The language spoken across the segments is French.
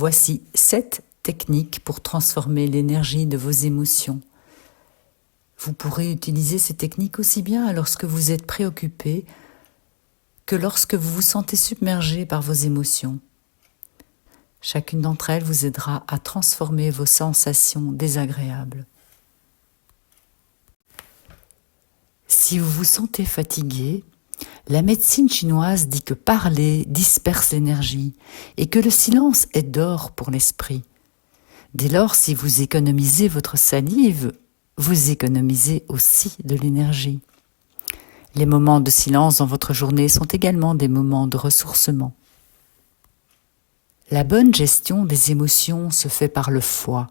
Voici 7 techniques pour transformer l'énergie de vos émotions. Vous pourrez utiliser ces techniques aussi bien lorsque vous êtes préoccupé que lorsque vous vous sentez submergé par vos émotions. Chacune d'entre elles vous aidera à transformer vos sensations désagréables. Si vous vous sentez fatigué, la médecine chinoise dit que parler disperse l'énergie et que le silence est d'or pour l'esprit. Dès lors, si vous économisez votre salive, vous économisez aussi de l'énergie. Les moments de silence dans votre journée sont également des moments de ressourcement. La bonne gestion des émotions se fait par le foie.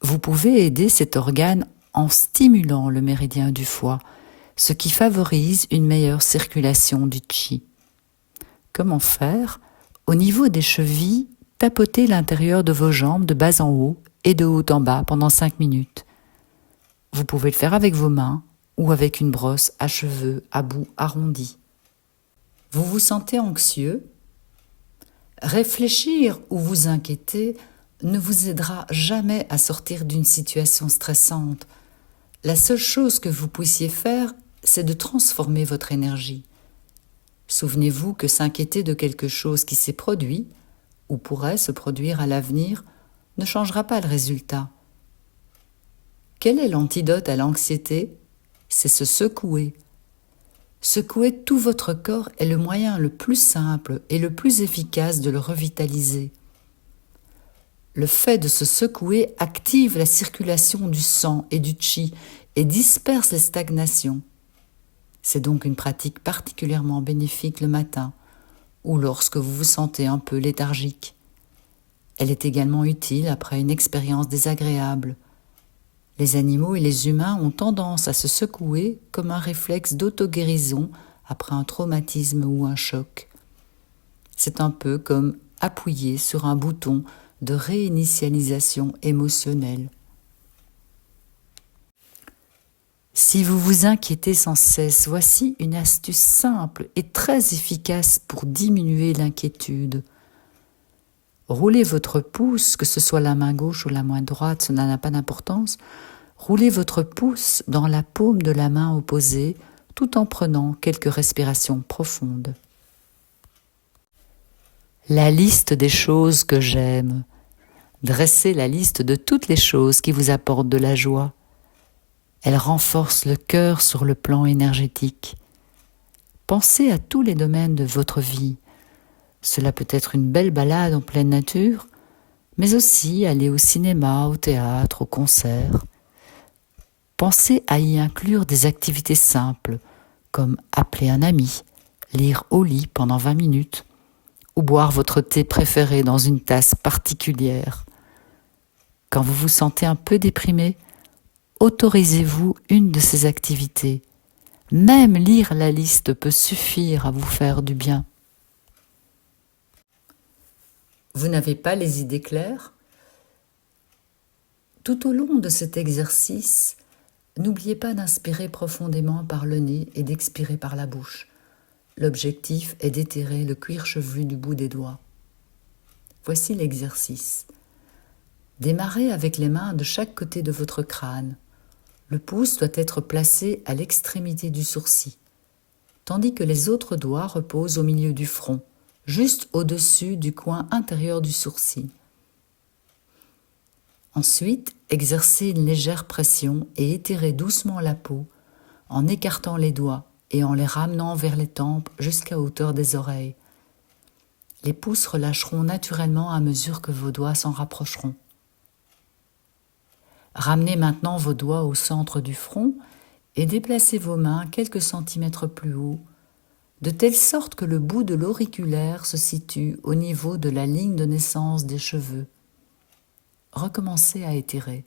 Vous pouvez aider cet organe en stimulant le méridien du foie, ce qui favorise une meilleure circulation du qi. Comment faire? Au niveau des chevilles, tapotez l'intérieur de vos jambes de bas en haut et de haut en bas pendant 5 minutes. Vous pouvez le faire avec vos mains ou avec une brosse à cheveux à bout arrondi. Vous vous sentez anxieux? Réfléchir ou vous inquiéter ne vous aidera jamais à sortir d'une situation stressante. La seule chose que vous puissiez faire, c'est de transformer votre énergie. Souvenez-vous que s'inquiéter de quelque chose qui s'est produit ou pourrait se produire à l'avenir ne changera pas le résultat. Quel est l'antidote à l'anxiété? C'est se secouer. Secouer tout votre corps est le moyen le plus simple et le plus efficace de le revitaliser. Le fait de se secouer active la circulation du sang et du qi et disperse les stagnations. C'est donc une pratique particulièrement bénéfique le matin ou lorsque vous vous sentez un peu léthargique. Elle est également utile après une expérience désagréable. Les animaux et les humains ont tendance à se secouer comme un réflexe d'auto-guérison après un traumatisme ou un choc. C'est un peu comme appuyer sur un bouton de réinitialisation émotionnelle. Si vous vous inquiétez sans cesse, voici une astuce simple et très efficace pour diminuer l'inquiétude. Roulez votre pouce, que ce soit la main gauche ou la main droite, cela n'a pas d'importance. Roulez votre pouce dans la paume de la main opposée tout en prenant quelques respirations profondes. La liste des choses que j'aime. Dressez la liste de toutes les choses qui vous apportent de la joie. Elle renforce le cœur sur le plan énergétique. Pensez à tous les domaines de votre vie. Cela peut être une belle balade en pleine nature, mais aussi aller au cinéma, au théâtre, au concert. Pensez à y inclure des activités simples, comme appeler un ami, lire au lit pendant 20 minutes, ou boire votre thé préféré dans une tasse particulière. Quand vous vous sentez un peu déprimé, autorisez-vous une de ces activités. Même lire la liste peut suffire à vous faire du bien. Vous n'avez pas les idées claires? Tout au long de cet exercice, n'oubliez pas d'inspirer profondément par le nez et d'expirer par la bouche. L'objectif est d'étirer le cuir chevelu du bout des doigts. Voici l'exercice. Démarrez avec les mains de chaque côté de votre crâne. Le pouce doit être placé à l'extrémité du sourcil, tandis que les autres doigts reposent au milieu du front, juste au-dessus du coin intérieur du sourcil. Ensuite, exercez une légère pression et étirez doucement la peau en écartant les doigts et en les ramenant vers les tempes jusqu'à hauteur des oreilles. Les pouces relâcheront naturellement à mesure que vos doigts s'en rapprocheront. Ramenez maintenant vos doigts au centre du front et déplacez vos mains quelques centimètres plus haut, de telle sorte que le bout de l'auriculaire se situe au niveau de la ligne de naissance des cheveux. Recommencez à étirer.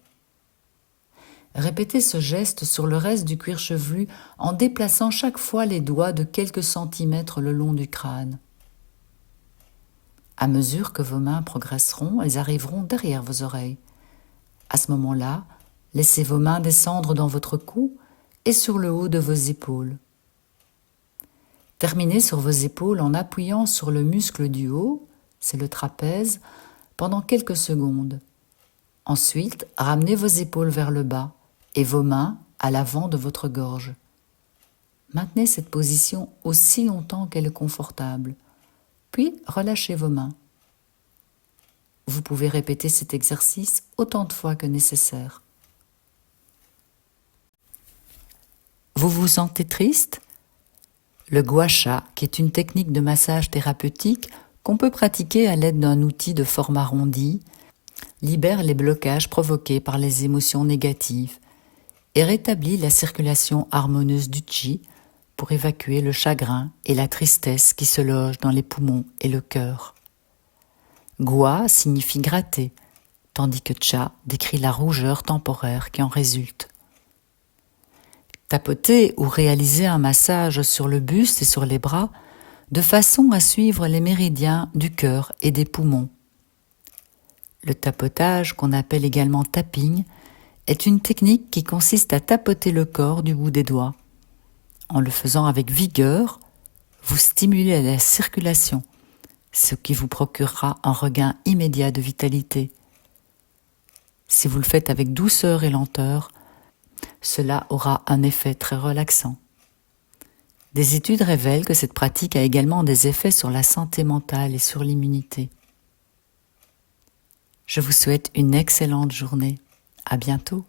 Répétez ce geste sur le reste du cuir chevelu en déplaçant chaque fois les doigts de quelques centimètres le long du crâne. À mesure que vos mains progresseront, elles arriveront derrière vos oreilles. À ce moment-là, laissez vos mains descendre dans votre cou et sur le haut de vos épaules. Terminez sur vos épaules en appuyant sur le muscle du haut c'est le trapèze, pendant quelques secondes. Ensuite, ramenez vos épaules vers le bas et vos mains à l'avant de votre gorge. Maintenez cette position aussi longtemps qu'elle est confortable, puis relâchez vos mains. Vous pouvez répéter cet exercice autant de fois que nécessaire. Vous vous sentez triste? Le gua sha, qui est une technique de massage thérapeutique qu'on peut pratiquer à l'aide d'un outil de forme arrondi, libère les blocages provoqués par les émotions négatives et rétablit la circulation harmonieuse du chi pour évacuer le chagrin et la tristesse qui se logent dans les poumons et le cœur. Gua signifie gratter, tandis que cha décrit la rougeur temporaire qui en résulte. Tapoter ou réaliser un massage sur le buste et sur les bras de façon à suivre les méridiens du cœur et des poumons. Le tapotage, qu'on appelle également tapping, est une technique qui consiste à tapoter le corps du bout des doigts. En le faisant avec vigueur, vous stimulez la circulation, ce qui vous procurera un regain immédiat de vitalité. Si vous le faites avec douceur et lenteur, cela aura un effet très relaxant. Des études révèlent que cette pratique a également des effets sur la santé mentale et sur l'immunité. Je vous souhaite une excellente journée. À bientôt.